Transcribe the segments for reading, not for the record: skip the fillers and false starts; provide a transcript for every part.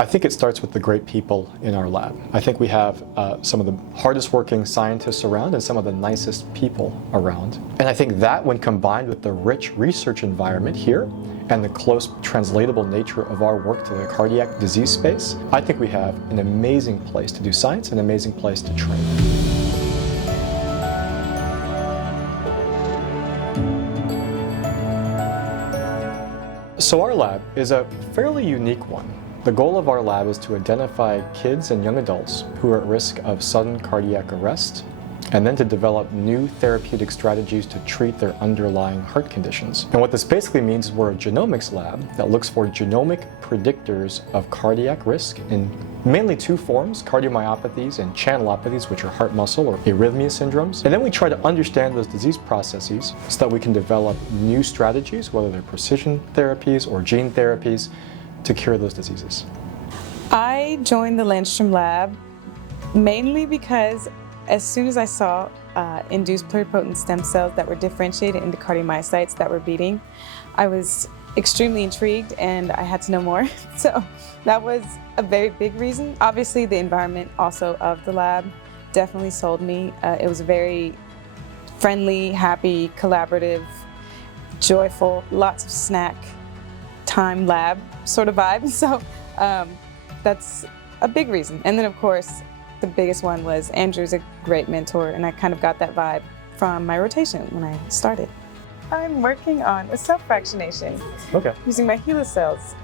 I think it starts with the great people in our lab. I think we have some of the hardest working scientists around and some of the nicest people around. And I think that, when combined with the rich research environment here and the close translatable nature of our work to the cardiac disease space, I think we have an amazing place to do science, an amazing place to train. So our lab is a fairly unique one. The goal of our lab is to identify kids and young adults who are at risk of sudden cardiac arrest, and then to develop new therapeutic strategies to treat their underlying heart conditions. And what this basically means is we're a genomics lab that looks for genomic predictors of cardiac risk in mainly two forms: cardiomyopathies and channelopathies, which are heart muscle or arrhythmia syndromes. And then we try to understand those disease processes so that we can develop new strategies, whether they're precision therapies or gene therapies, to cure those diseases. I joined the Landstrom Lab mainly because as soon as I saw induced pluripotent stem cells that were differentiated into cardiomyocytes that were beating, I was extremely intrigued and I had to know more. So that was a very big reason. Obviously, the environment also of the lab definitely sold me. It was a very friendly, happy, collaborative, joyful, lots of snack time lab sort of vibe. So that's a big reason. And then of course, the biggest one was Andrew's a great mentor, and I kind of got that vibe from my rotation when I started. I'm working on a self-fractionation using my HeLa cells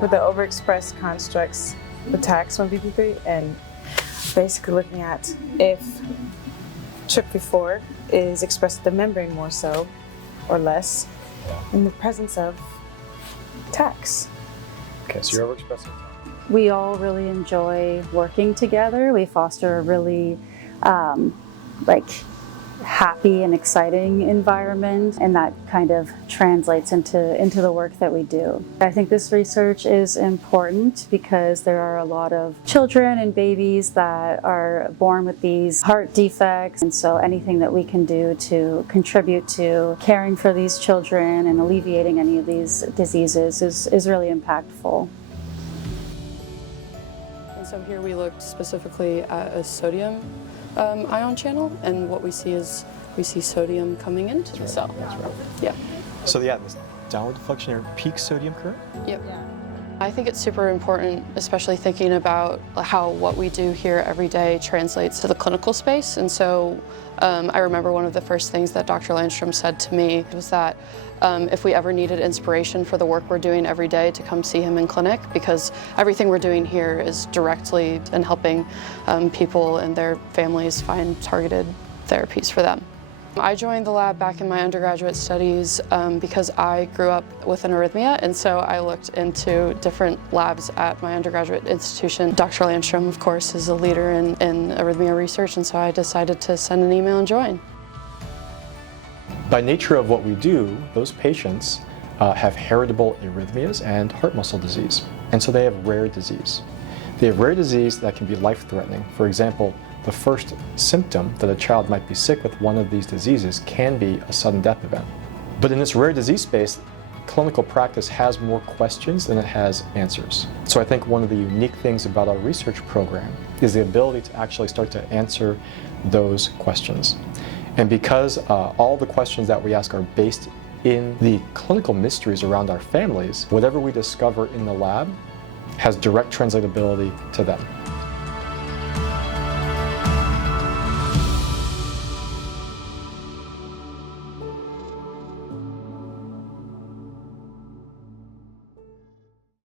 with the overexpressed constructs with TAX1BP3, and basically looking at if TRPV4 is expressed at the membrane more so or less in the presence of TAX. Okay, so you're overexpressing. We all really enjoy working together. We foster a really happy and exciting environment, and that kind of translates into the work that we do. I think this research is important because there are a lot of children and babies that are born with these heart defects, and so anything that we can do to contribute to caring for these children and alleviating any of these diseases is really impactful. So here we looked specifically at a sodium ion channel, and what we see is we see sodium coming into the cell. That's right. Yeah. So this downward deflection here, peak sodium current? Yep. Yeah. I think it's super important, especially thinking about how what we do here every day translates to the clinical space. And so I remember one of the first things that Dr. Landstrom said to me was that if we ever needed inspiration for the work we're doing every day, to come see him in clinic, because everything we're doing here is directly in helping people and their families find targeted therapies for them. I joined the lab back in my undergraduate studies because I grew up with an arrhythmia, and so I looked into different labs at my undergraduate institution. Dr. Landstrom, of course, is a leader in arrhythmia research, and so I decided to send an email and join. By nature of what we do, those patients have heritable arrhythmias and heart muscle disease, and so they have rare disease. They have rare disease that can be life-threatening. For example, the first symptom that a child might be sick with one of these diseases can be a sudden death event. But in this rare disease space, clinical practice has more questions than it has answers. So I think one of the unique things about our research program is the ability to actually start to answer those questions. And because all the questions that we ask are based in the clinical mysteries around our families, whatever we discover in the lab has direct translatability to them.